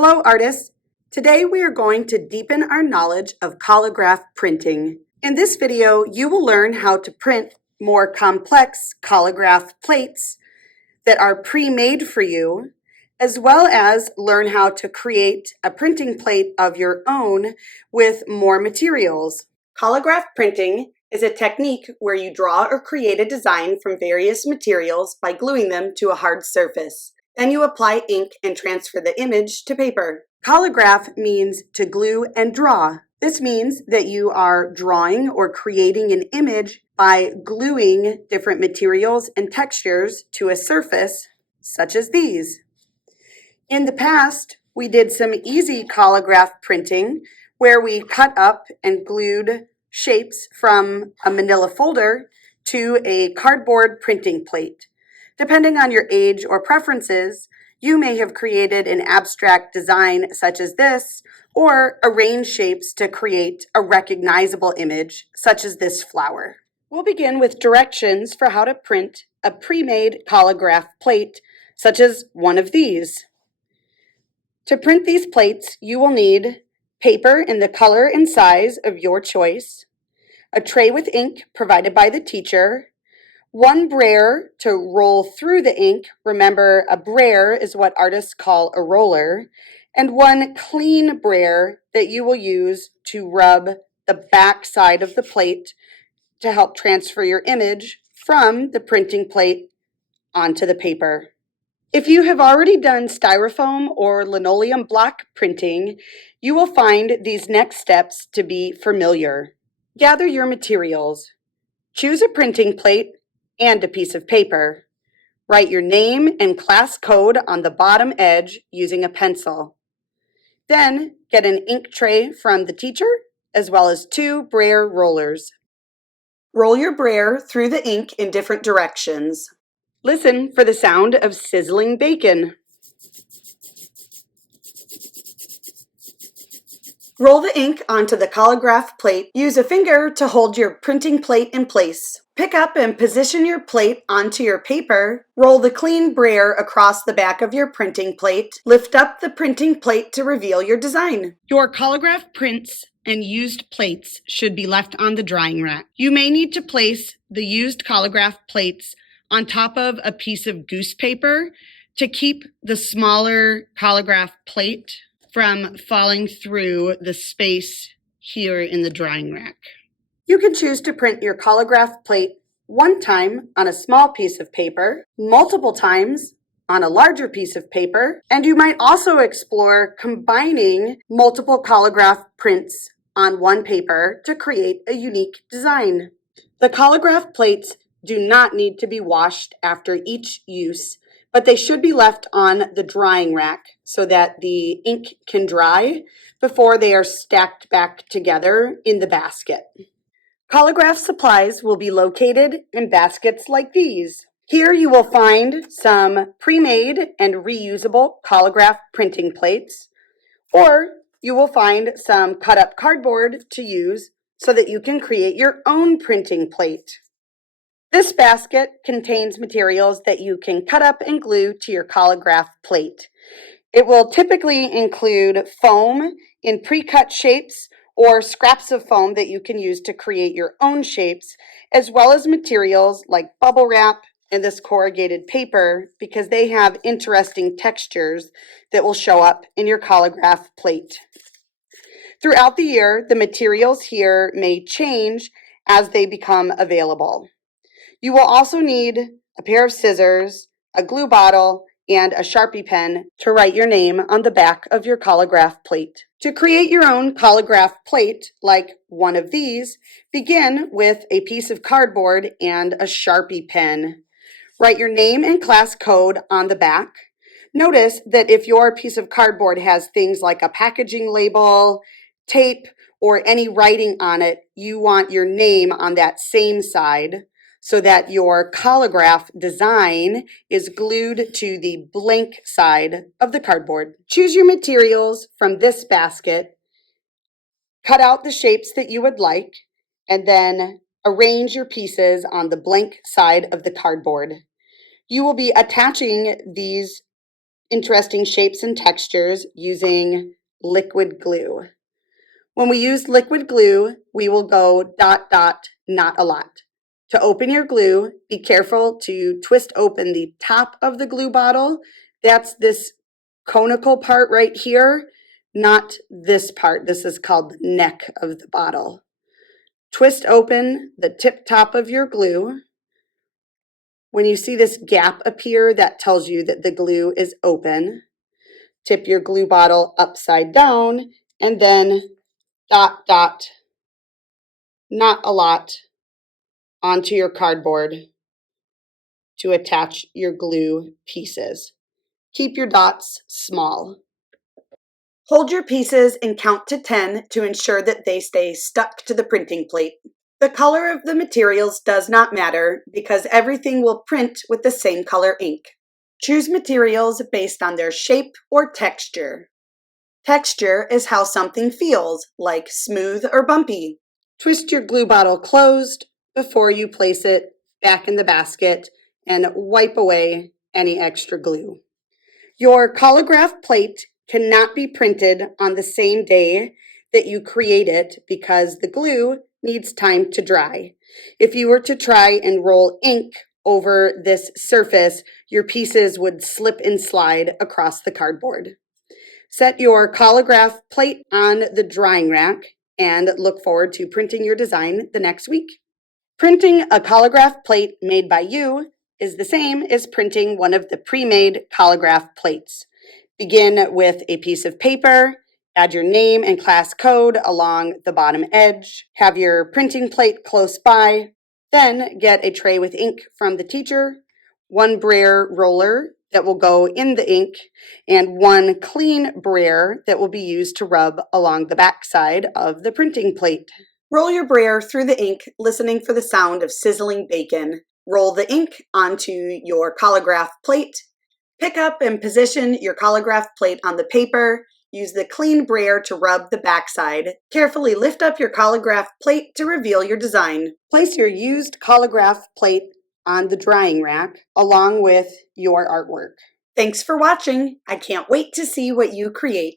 Hello, artists. Today we are going to deepen our knowledge of collagraph printing. In this video, you will learn how to print more complex collagraph plates that are pre-made for you, as well as learn how to create a printing plate of your own with more materials. Collagraph printing is a technique where you draw or create a design from various materials by gluing them to a hard surface. Then you apply ink and transfer the image to paper. Collagraph means to glue and draw. This means that you are drawing or creating an image by gluing different materials and textures to a surface, such as these. In the past, we did some easy collagraph printing where we cut up and glued shapes from a manila folder to a cardboard printing plate. Depending on your age or preferences, you may have created an abstract design such as this, or arranged shapes to create a recognizable image such as this flower. We'll begin with directions for how to print a pre-made collagraph plate such as one of these. To print these plates, you will need paper in the color and size of your choice, a tray with ink provided by the teacher, one brayer to roll through the ink. Remember, a brayer is what artists call a roller, and one clean brayer that you will use to rub the back side of the plate to help transfer your image from the printing plate onto the paper. If you have already done styrofoam or linoleum block printing, you will find these next steps to be familiar. Gather your materials. Choose a printing plate and a piece of paper. Write your name and class code on the bottom edge using a pencil. Then get an ink tray from the teacher, as well as 2 brayer rollers. Roll your brayer through the ink in different directions. Listen for the sound of sizzling bacon. Roll the ink onto the collagraph plate. Use a finger to hold your printing plate in place. Pick up and position your plate onto your paper. Roll the clean brayer across the back of your printing plate. Lift up the printing plate to reveal your design. Your collagraph prints and used plates should be left on the drying rack. You may need to place the used collagraph plates on top of a piece of goose paper to keep the smaller collagraph plate from falling through the space here in the drying rack. You can choose to print your collagraph plate one time on a small piece of paper, multiple times on a larger piece of paper, and you might also explore combining multiple collagraph prints on one paper to create a unique design. The collagraph plates do not need to be washed after each use, but they should be left on the drying rack so that the ink can dry before they are stacked back together in the basket. Collagraph supplies will be located in baskets like these. Here you will find some pre-made and reusable collagraph printing plates, or you will find some cut-up cardboard to use so that you can create your own printing plate. This basket contains materials that you can cut up and glue to your collagraph plate. It will typically include foam in pre-cut shapes or scraps of foam that you can use to create your own shapes, as well as materials like bubble wrap and this corrugated paper because they have interesting textures that will show up in your collagraph plate. Throughout the year, the materials here may change as they become available. You will also need a pair of scissors, a glue bottle, and a Sharpie pen to write your name on the back of your collagraph plate. To create your own collagraph plate, like one of these, begin with a piece of cardboard and a Sharpie pen. Write your name and class code on the back. Notice that if your piece of cardboard has things like a packaging label, tape, or any writing on it, you want your name on that same side, so that your collagraph design is glued to the blank side of the cardboard. Choose your materials from this basket, cut out the shapes that you would like, and then arrange your pieces on the blank side of the cardboard. You will be attaching these interesting shapes and textures using liquid glue. When we use liquid glue, we will go dot, dot, not a lot. To open your glue, be careful to twist open the top of the glue bottle. That's this conical part right here, not this part. This is called the neck of the bottle. Twist open the tip top of your glue. When you see this gap appear, that tells you that the glue is open. Tip your glue bottle upside down and then dot, dot, not a lot, onto your cardboard to attach your glue pieces. Keep your dots small. Hold your pieces and count to 10 to ensure that they stay stuck to the printing plate. The color of the materials does not matter because everything will print with the same color ink. Choose materials based on their shape or texture. Texture is how something feels, like smooth or bumpy. Twist your glue bottle closed before you place it back in the basket and wipe away any extra glue. Your collagraph plate cannot be printed on the same day that you create it because the glue needs time to dry. If you were to try and roll ink over this surface, your pieces would slip and slide across the cardboard. Set your collagraph plate on the drying rack and look forward to printing your design the next week. Printing a collagraph plate made by you is the same as printing one of the pre-made collagraph plates. Begin with a piece of paper, add your name and class code along the bottom edge, have your printing plate close by, then get a tray with ink from the teacher, one brayer roller that will go in the ink, and one clean brayer that will be used to rub along the backside of the printing plate. Roll your brayer through the ink, listening for the sound of sizzling bacon. Roll the ink onto your collagraph plate. Pick up and position your collagraph plate on the paper. Use the clean brayer to rub the backside. Carefully lift up your collagraph plate to reveal your design. Place your used collagraph plate on the drying rack along with your artwork. Thanks for watching. I can't wait to see what you create.